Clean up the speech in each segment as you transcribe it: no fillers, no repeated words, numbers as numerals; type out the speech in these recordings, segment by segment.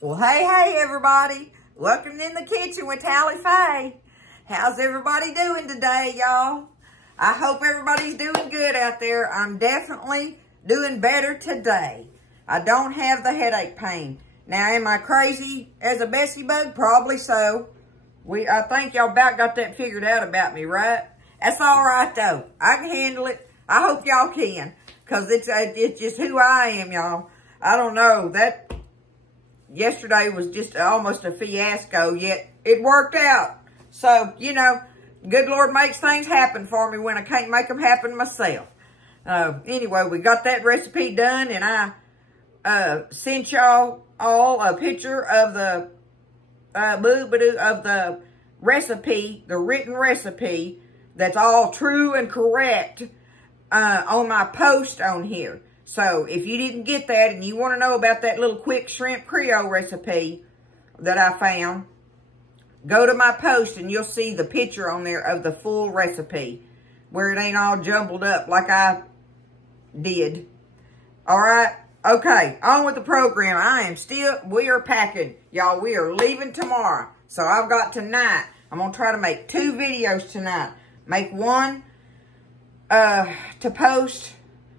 Well, hey, everybody. Welcome in the kitchen with Tally Faye. How's everybody doing today, y'all? I hope everybody's doing good out there. I'm definitely doing better today. I don't have the headache pain. Now, am I crazy as a Bessie bug? Probably so. I think y'all about got that figured out about me, right? That's all right, though. I can handle it. I hope y'all can, because it's just who I am, y'all. I don't know. Yesterday was just almost a fiasco, yet it worked out. So, you know, good Lord makes things happen for me when I can't make them happen myself. Anyway, we got that recipe done, and I sent y'all all a picture of the recipe, the written recipe that's all true and correct on my post on here. So, if you didn't get that and you want to know about that little quick shrimp Creole recipe that I found, go to my post and you'll see the picture on there of the full recipe where it ain't all jumbled up like I did. All right? Okay, on with the program. We are packing. Y'all, we are leaving tomorrow. So, I've got tonight. I'm going to try to make 2 videos tonight. Make one to post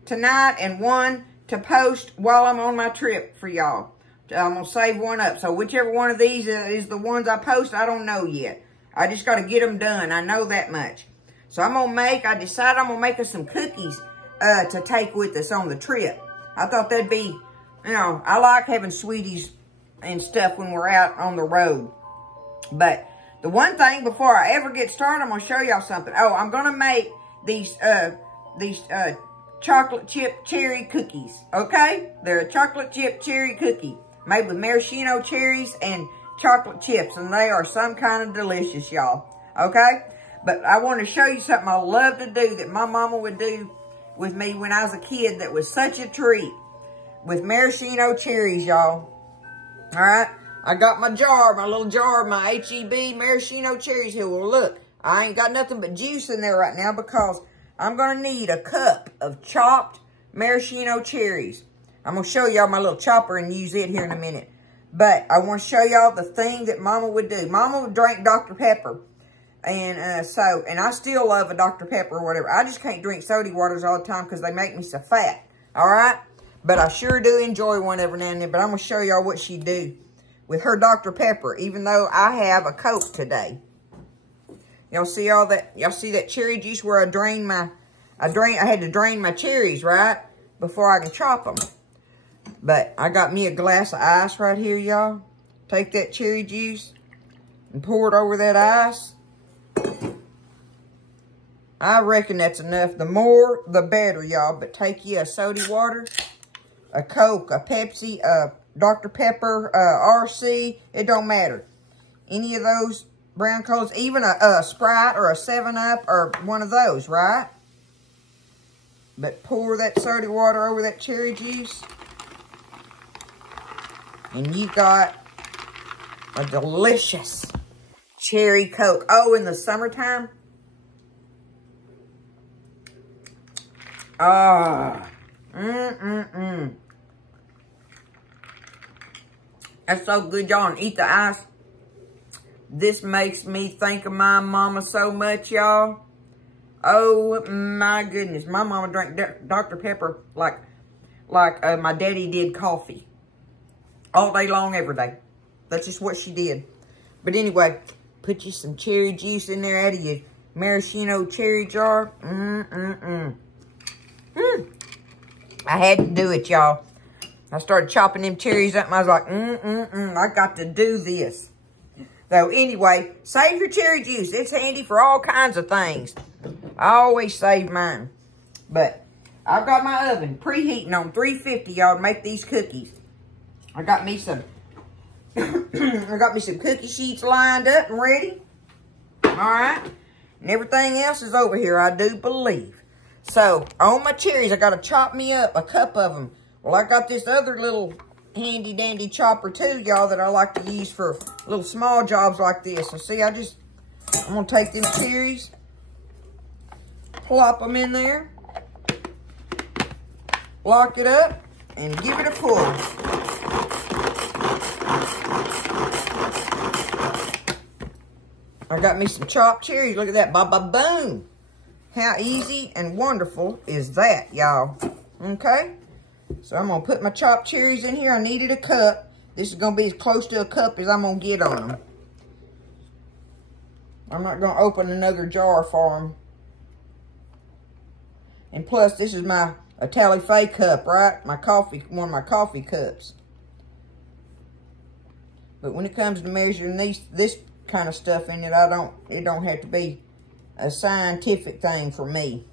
tonight and one to post while I'm on my trip for y'all. I'm going to save one up. So whichever one of these is the ones I post, I don't know yet. I just got to get them done. I know that much. So I decided I'm going to make us some cookies to take with us on the trip. I thought that'd be, you know, I like having sweeties and stuff when we're out on the road. But the one thing before I ever get started, I'm going to show y'all something. Oh, I'm going to make these chocolate chip cherry cookies, okay? They're a chocolate chip cherry cookie made with maraschino cherries and chocolate chips, and they are some kind of delicious, y'all, okay? But I want to show you something I love to do that my mama would do with me when I was a kid that was such a treat with maraschino cherries, y'all. All right? I got my jar, my little jar of my H-E-B maraschino cherries here. Well, look, I ain't got nothing but juice in there right now because I'm going to need a cup of chopped maraschino cherries. I'm going to show y'all my little chopper and use it here in a minute. But I want to show y'all the thing that Mama would do. Mama would drink Dr. Pepper. And I still love a Dr. Pepper or whatever. I just can't drink soda waters all the time because they make me so fat. All right? But I sure do enjoy one every now and then. But I'm going to show y'all what she do with her Dr. Pepper, even though I have a Coke today. Y'all see all that? Y'all see that cherry juice where I had to drain my cherries, right? Before I can chop them. But I got me a glass of ice right here, y'all. Take that cherry juice and pour it over that ice. I reckon that's enough. The more, the better, y'all. But take you a soda water, a Coke, a Pepsi, a Dr. Pepper, RC. It don't matter. Any of those brown colas, even a Sprite or a 7-Up or one of those, right? But pour that soda water over that cherry juice. And you got a delicious cherry Coke. Oh, in the summertime. Ah. That's so good, y'all. And eat the ice. This makes me think of my mama so much, y'all. Oh, my goodness. My mama drank Dr. Pepper like my daddy did coffee. All day long, every day. That's just what she did. But anyway, put you some cherry juice in there out of your maraschino cherry jar. I had to do it, y'all. I started chopping them cherries up, and I was like, I got to do this. So anyway, save your cherry juice. It's handy for all kinds of things. I always save mine. But I've got my oven preheating on 350, y'all, to make these cookies. I got me some cookie sheets lined up and ready. All right. And everything else is over here, I do believe. So, on my cherries, I got to chop me up a cup of them. Well, I got this other little handy-dandy chopper, too, y'all, that I like to use for little small jobs like this. So, see, I'm going to take them cherries, plop them in there, lock it up, and give it a pull. I got me some chopped cherries. Look at that. Ba-ba-boom. How easy and wonderful is that, y'all? Okay? So I'm going to put my chopped cherries in here. I needed a cup. This is going to be as close to a cup as I'm going to get on them. I'm not going to open another jar for them. And plus, this is my Italife cup, right? My coffee, one of my coffee cups. But when it comes to measuring this kind of stuff in it, it don't have to be a scientific thing for me.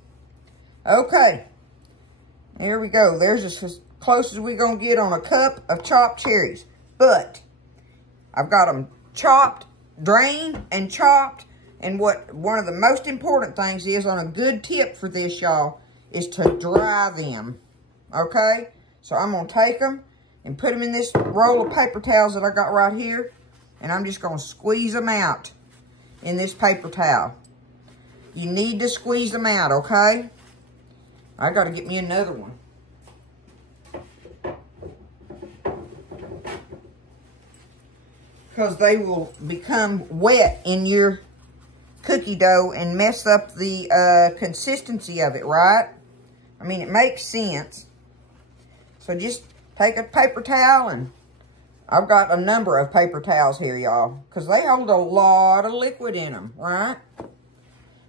Okay. There we go. There's as close as we're going to get on a cup of chopped cherries. But I've got them chopped, drained, and chopped. And one of the most important things is, on a good tip for this, y'all, is to dry them. Okay? So I'm going to take them and put them in this roll of paper towels that I got right here. And I'm just going to squeeze them out in this paper towel. You need to squeeze them out, okay? I got to get me another one. Because they will become wet in your cookie dough and mess up the consistency of it, right? I mean, it makes sense. So just take a paper towel, and I've got a number of paper towels here, y'all, because they hold a lot of liquid in them, right?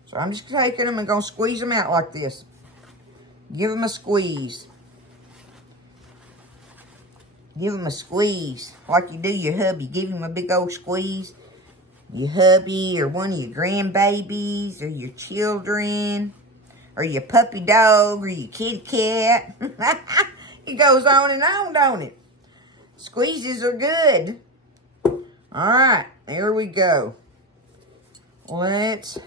So I'm just taking them and going to squeeze them out like this. Give them a squeeze. Give them a squeeze like you do your hubby. Give him a big old squeeze. Your hubby or one of your grandbabies or your children or your puppy dog or your kitty cat. It goes on and on, don't it? Squeezes are good. All right, there we go. Let's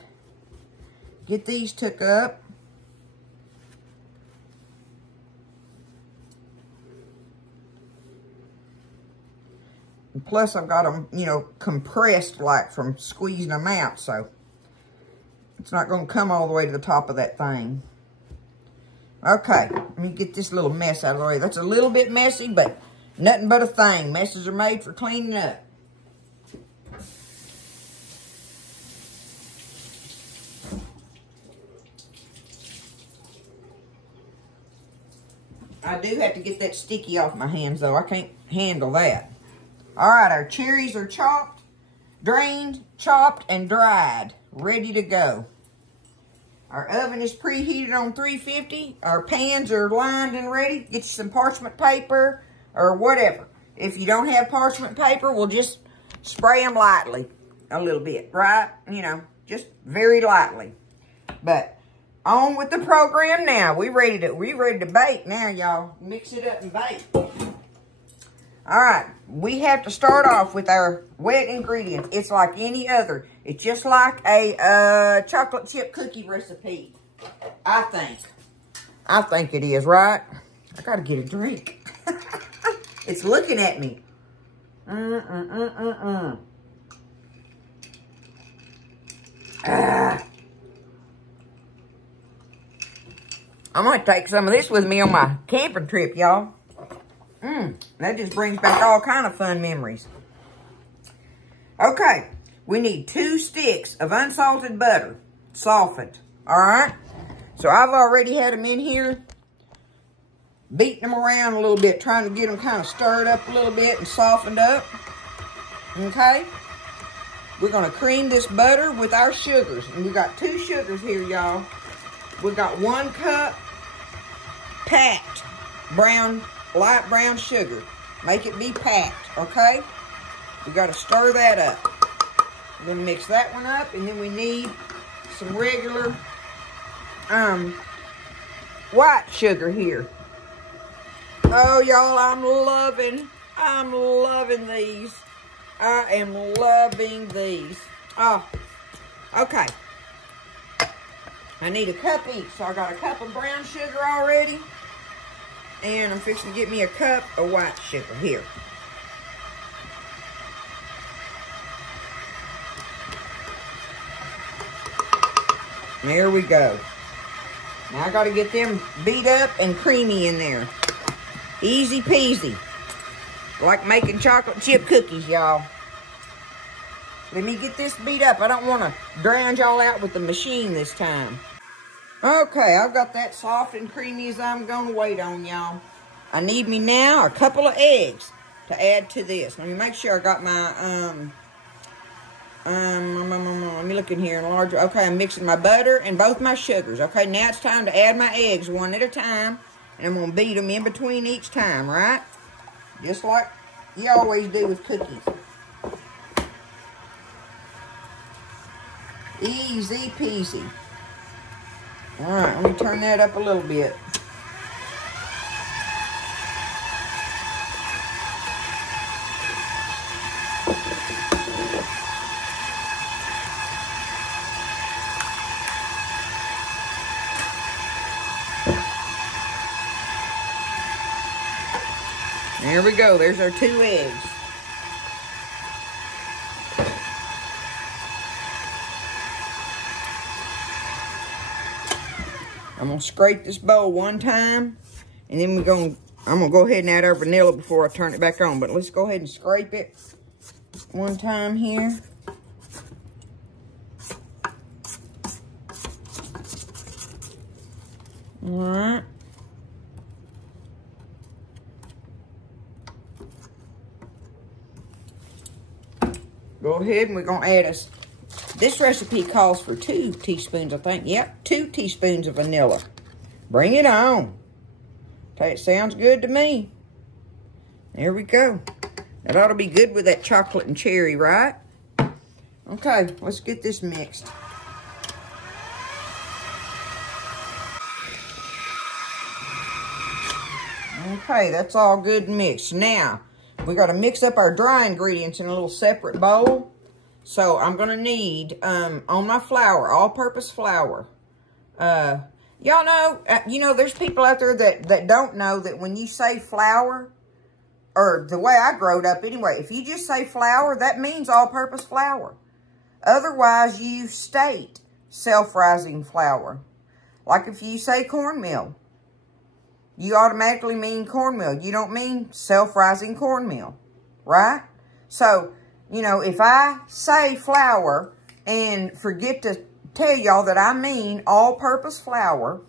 get these took up. And plus, I've got them, you know, compressed like from squeezing them out, so it's not going to come all the way to the top of that thing. Okay, let me get this little mess out of the way. That's a little bit messy, but nothing but a thing. Messes are made for cleaning up. I do have to get that sticky off my hands, though. I can't handle that. All right, our cherries are chopped, drained, chopped, and dried. Ready to go. Our oven is preheated on 350. Our pans are lined and ready. Get you some parchment paper or whatever. If you don't have parchment paper, we'll just spray them lightly a little bit, right? You know, just very lightly. But on with the program now. We ready to bake now, y'all. Mix it up and bake. All right, we have to start off with our wet ingredients. It's like any other. It's just like a chocolate chip cookie recipe, I think. I think it is, right? I got to get a drink. It's looking at me. Ah. I might take some of this with me on my camping trip, y'all. That just brings back all kind of fun memories. Okay, we need 2 sticks of unsalted butter, softened, all right? So I've already had them in here, beating them around a little bit, trying to get them kind of stirred up a little bit and softened up, okay? We're going to cream this butter with our sugars, and we got 2 sugars here, y'all. We got 1 cup packed light brown sugar. Make it be packed, okay? We got to stir that up. We're going to mix that one up, and then we need some regular white sugar here. Oh, y'all, I'm loving these. I am loving these. Oh, okay. I need a cup each, so I got a cup of brown sugar already. And I'm fixing to get me a cup of white sugar here. There we go. Now I got to get them beat up and creamy in there. Easy peasy. Like making chocolate chip cookies, y'all. Let me get this beat up. I don't want to drown y'all out with the machine this time. Okay, I've got that soft and creamy as I'm going to wait on, y'all. I need me now a couple of eggs to add to this. Let me make sure I got my, let me look in here in larger. Okay, I'm mixing my butter and both my sugars. Okay, now it's time to add my eggs one at a time. And I'm going to beat them in between each time, right? Just like you always do with cookies. Easy peasy. All right, let me turn that up a little bit. There we go. There's our 2 eggs. I'm going to scrape this bowl one time, and then I'm going to go ahead and add our vanilla before I turn it back on. But let's go ahead and scrape it one time here. All right. Go ahead and we're going to add this recipe calls for 2 teaspoons, I think. Yep, 2 teaspoons of vanilla. Bring it on. Okay, it sounds good to me. There we go. That ought to be good with that chocolate and cherry, right? Okay, let's get this mixed. Okay, that's all good and mixed. Now, we got to mix up our dry ingredients in a little separate bowl. So I'm going to need, on my flour, all-purpose flour. Y'all know, there's people out there that don't know that when you say flour, or the way I growed up anyway, if you just say flour, that means all-purpose flour. Otherwise, you state self-rising flour. Like if you say cornmeal, you automatically mean cornmeal. You don't mean self-rising cornmeal, right? So, if I say flour and forget to tell y'all that I mean all-purpose flour,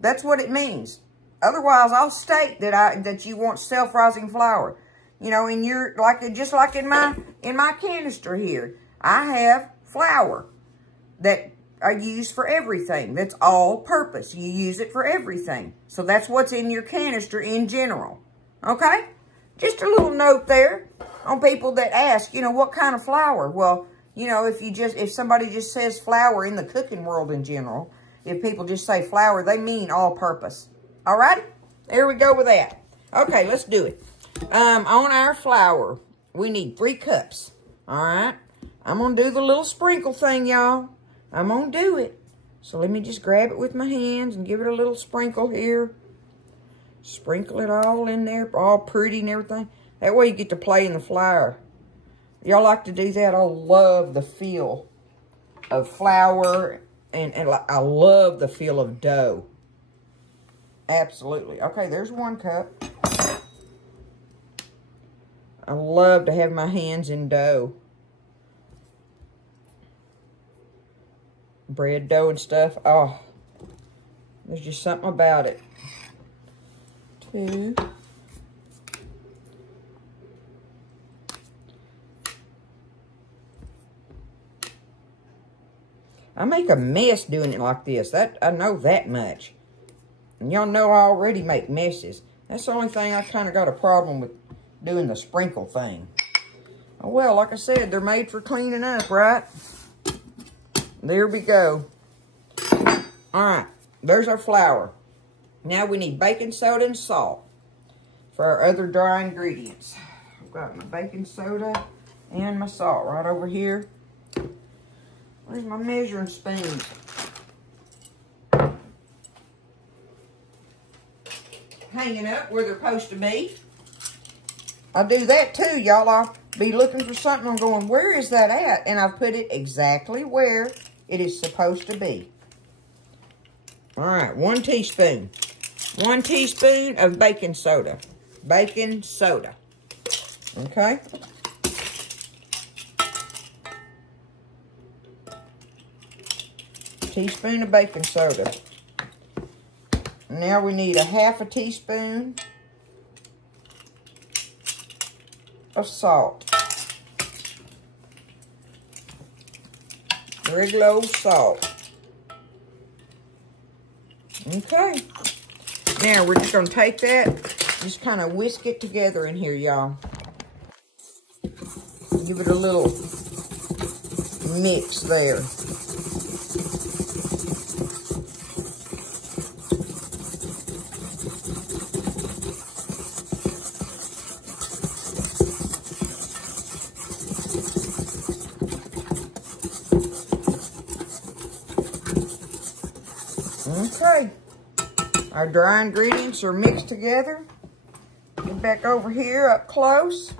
that's what it means. Otherwise, I'll state that you want self-rising flour. And you're just like in my canister here, I have flour that I use for everything. That's all-purpose. You use it for everything. So that's what's in your canister in general. Okay? Just a little note there on people that ask, what kind of flour? Well, if somebody just says flour in the cooking world in general, if people just say flour, they mean all-purpose. All right? There we go with that. Okay, let's do it. On our flour, we need 3 cups. All right? I'm going to do the little sprinkle thing, y'all. I'm going to do it. So let me just grab it with my hands and give it a little sprinkle here. Sprinkle it all in there, all pretty and everything. That way you get to play in the flour. Y'all like to do that? I love the feel of flour and I love the feel of dough. Absolutely. Okay, there's 1 cup. I love to have my hands in dough. Bread dough and stuff. Oh, there's just something about it. 2. I make a mess doing it like this. I know that much. And y'all know I already make messes. That's the only thing I kind of got a problem with doing the sprinkle thing. Oh, well, like I said, they're made for cleaning up, right? There we go. All right, there's our flour. Now we need baking soda and salt for our other dry ingredients. I've got my baking soda and my salt right over here. Where's my measuring spoons? Hanging up where they're supposed to be. I do that too, y'all. I'll be looking for something. I'm going, where is that at? And I've put it exactly where it is supposed to be. All right, 1 teaspoon. 1 teaspoon of baking soda. Baking soda. Okay. teaspoon of baking soda. Now we need a half a teaspoon of salt. Regular old salt. Okay. Now we're just going to take that, just kind of whisk it together in here, y'all. Give it a little mix there. Okay, our dry ingredients are mixed together. Get back over here up close.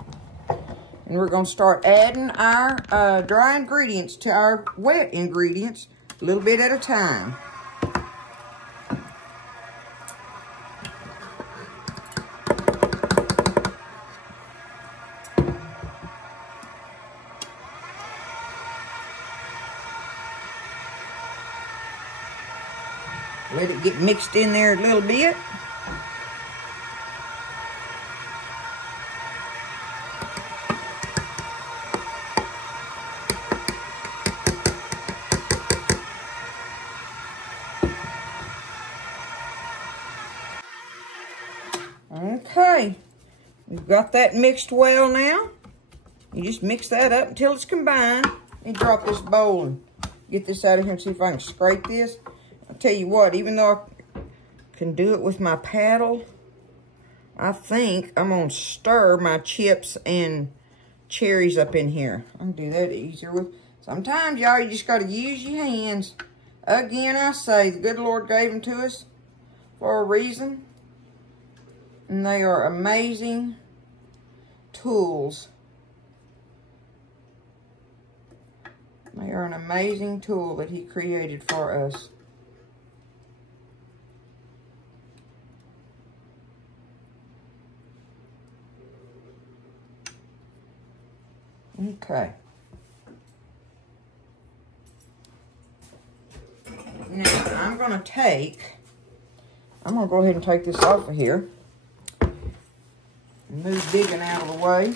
And we're going to start adding our dry ingredients to our wet ingredients a little bit at a time. Let it get mixed in there a little bit. Okay, we've got that mixed well now. You just mix that up until it's combined. And drop this bowl and get this out of here and see if I can scrape this. I'll tell you what, even though I can do it with my paddle, I think I'm going to stir my chips and cherries up in here. I can do that easier with. Sometimes, y'all, you just got to use your hands. Again, I say, the good Lord gave them to us for a reason. And they are amazing tools. They are an amazing tool that He created for us. Okay. Now, I'm going to go ahead and take this off of here. Move digging out of the way.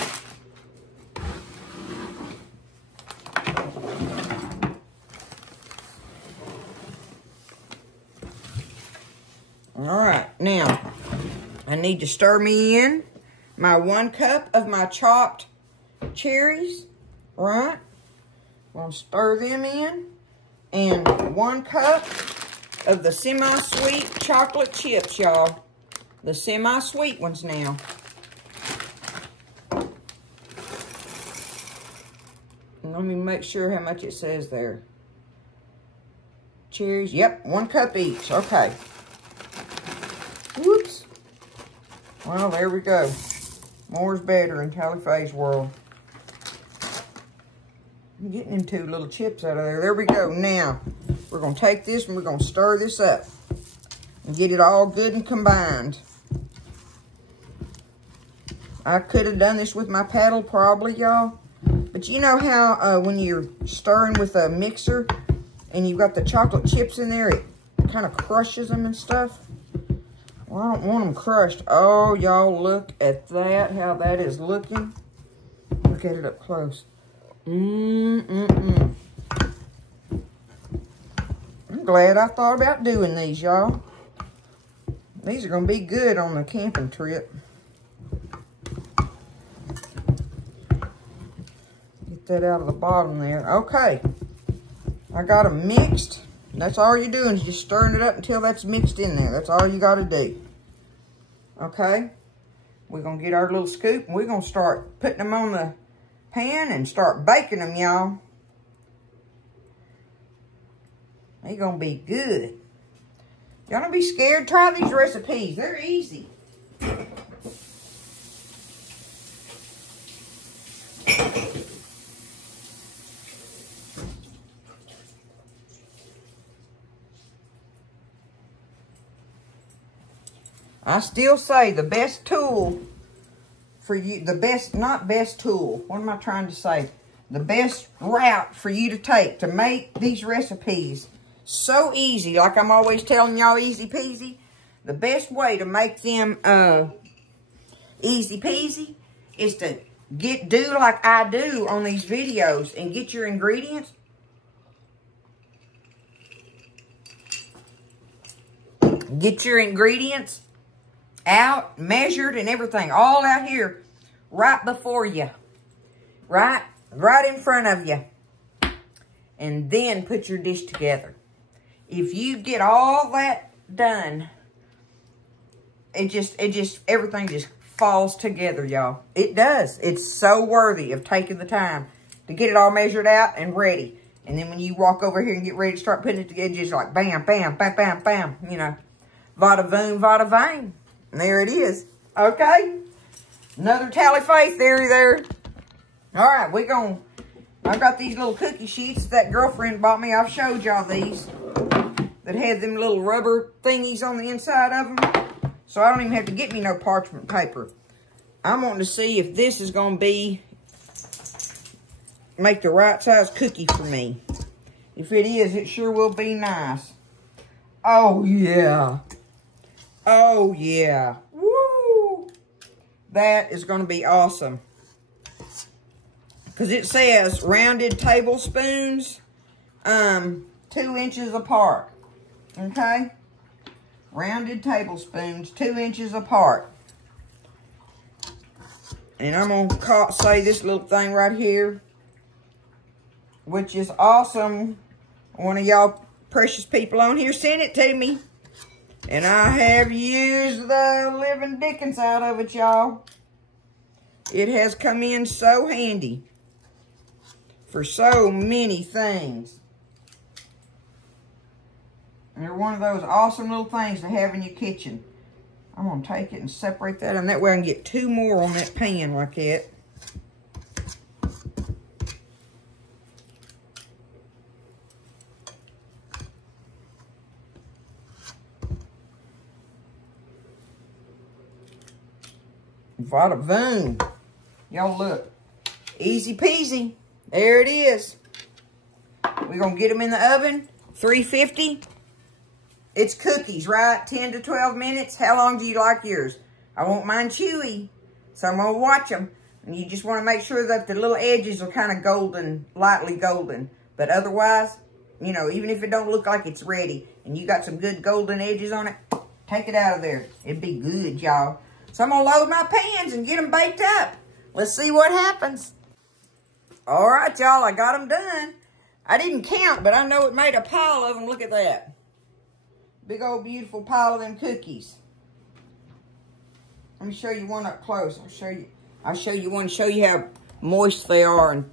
All right, now I need to stir me in my 1 cup of my chopped cherries, right? I'm going to stir them in, and 1 cup of the semi-sweet chocolate chips, y'all. The semi-sweet ones now. Let me make sure how much it says there. Cherries, yep, 1 cup each. Okay. Whoops. Well, there we go. More's better in Callie Faye's world. I'm getting them 2 little chips out of there. There we go. Now, we're going to take this and we're going to stir this up and get it all good and combined. I could have done this with my paddle probably, y'all. But you know how when you're stirring with a mixer and you've got the chocolate chips in there, it kind of crushes them and stuff? Well, I don't want them crushed. Oh, y'all, look at that, how that is looking. Look at it up close. I'm glad I thought about doing these, y'all. These are going to be good on the camping trip. Get that out of the bottom there. Okay. I got them mixed. That's all you're doing is just stirring it up until that's mixed in there. That's all you got to do. Okay? We're going to get our little scoop and we're going to start putting them on the pan and start baking them, y'all. They're going to be good. Y'all don't be scared. Try these recipes. They're easy. I still say the best tool for you, not best tool, what am I trying to say? The best route for you to take to make these recipes So easy, like I'm always telling y'all, easy peasy. The best way to make them easy peasy is to do like I do on these videos and get your ingredients. Get your ingredients out, measured and everything, all out here right before you. Right in front of you. And then put your dish together. If you get all that done, everything just falls together, y'all. It does. It's so worthy of taking the time to get it all measured out and ready. And then when you walk over here and get ready to start putting it together, just like bam, bam, bam, bam, bam, you know. Vada voom, vada vang. And there it is. Okay? Another tally face there. All right, I've got these little cookie sheets that girlfriend bought me. I've showed y'all these that had them little rubber thingies on the inside of them. So I don't even have to get me no parchment paper. I'm wanting to see if this is going to make the right size cookie for me. If it is, it sure will be nice. Oh, yeah. Oh, yeah. Woo! That is going to be awesome. Because it says rounded tablespoons, 2 inches apart. Okay? Rounded tablespoons, 2 inches apart. And I'm going to say this little thing right here, which is awesome. One of y'all precious people on here sent it to me. And I have used the living dickens out of it, y'all. It has come in so handy for so many things. And they're one of those awesome little things to have in your kitchen. I'm going to take it and separate that, and that way I can get 2 more on that pan like that. Vada voom. Y'all look. Easy peasy. There it is. We're going to get them in the oven. 350. It's cookies, right? 10 to 12 minutes. How long do you like yours? I want mine chewy. So I'm going to watch them. And you just want to make sure that the little edges are kind of golden, lightly golden. But otherwise, you know, even if it don't look like it's ready and you got some good golden edges on it, take it out of there. It'd be good, y'all. So I'm going to load my pans and get them baked up. Let's see what happens. All right, y'all, I got them done. I didn't count, but I know it made a pile of them. Look at that. Big old beautiful pile of them cookies. Let me show you one up close. I'll show you one, show you how moist they are and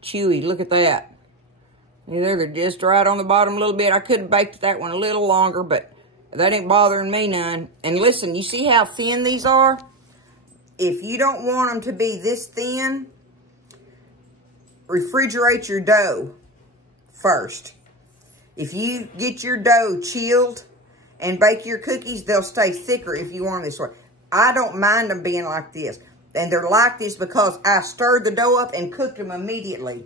chewy. Look at that. They're just right on the bottom a little bit. I could have baked that one a little longer, but that ain't bothering me none. And listen, you see how thin these are? If you don't want them to be this thin, refrigerate your dough first. If you get your dough chilled and bake your cookies, they'll stay thicker if you want them this way. I don't mind them being like this. And they're like this because I stirred the dough up and cooked them immediately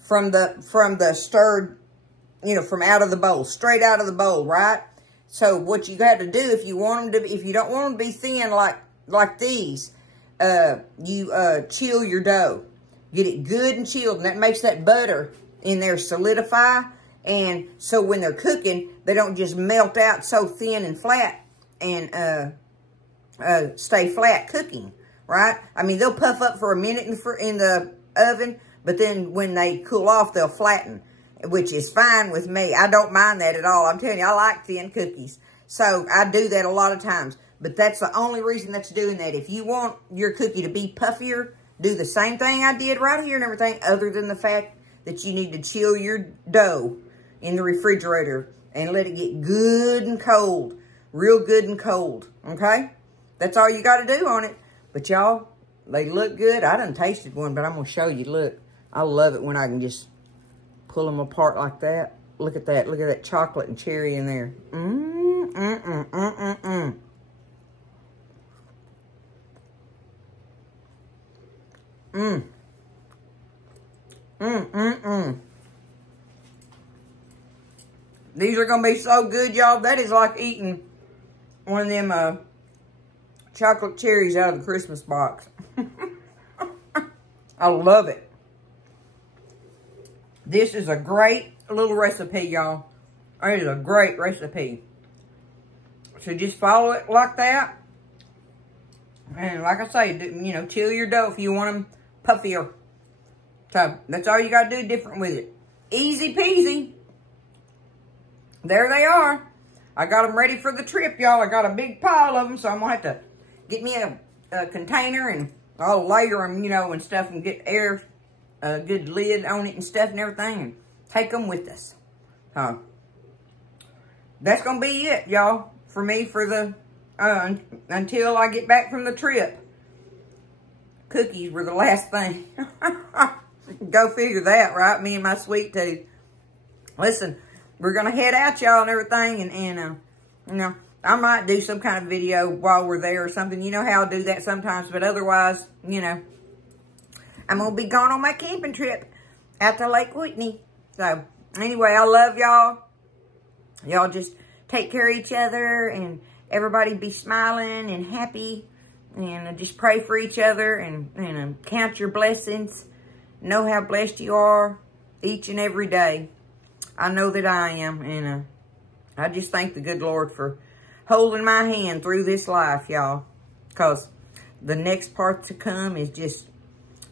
from the stirred, you know, from out of the bowl, straight out of the bowl, right? So what you got to do if you want them to, if you don't want them to be thin like these, you chill your dough. Get it good and chilled, and that makes that butter in there solidify. And so when they're cooking, they don't just melt out so thin and flat and stay flat cooking, right? I mean, they'll puff up for a minute in the oven, but then when they cool off, they'll flatten, which is fine with me. I don't mind that at all. I'm telling you, I like thin cookies. So I do that a lot of times. But that's the only reason that's doing that. If you want your cookie to be puffier, do the same thing I did right here and everything, other than the fact that you need to chill your dough in the refrigerator and let it get good and cold. Real good and cold, okay? That's all you got to do on it. But y'all, they look good. I done tasted one, but I'm going to show you. Look, I love it when I can just pull them apart like that. Look at that. Look at that chocolate and cherry in there. These are going to be so good, y'all. That is like eating one of them chocolate cherries out of the Christmas box. I love it. This is a great little recipe, y'all. It is a great recipe. So just follow it like that. And like I say, you know, chill your dough if you want them puffier. So that's all you got to do different with it. Easy peasy. There they are. I got them ready for the trip, y'all. I got a big pile of them, so I'm going to have to get me a container and I'll layer them, you know, and stuff and get air, a good lid on it and stuff and everything and take them with us. That's going to be it, y'all, for me for the, until I get back from the trip. Cookies were the last thing. Go figure that, right? Me and my sweet tooth. Listen, we're going to head out, y'all, and everything. And you know, I might do some kind of video while we're there or something. You know how I do that sometimes. But otherwise, you know, I'm going to be going on my camping trip out to Lake Whitney. So, anyway, I love y'all. Y'all just take care of each other. And everybody be smiling and happy. And just pray for each other. And count your blessings. Know how blessed you are each and every day. I know that I am, and I just thank the good Lord for holding my hand through this life, y'all, because the next part to come is just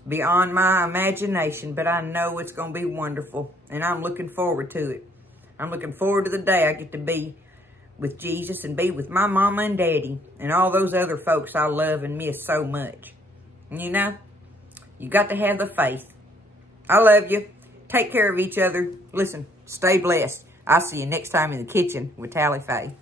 beyond my imagination, but I know it's going to be wonderful, and I'm looking forward to it. I'm looking forward to the day I get to be with Jesus and be with my mama and daddy and all those other folks I love and miss so much. And you know, you got to have the faith. I love you. Take care of each other. Listen, stay blessed. I'll see you next time in the kitchen with Tally Faye.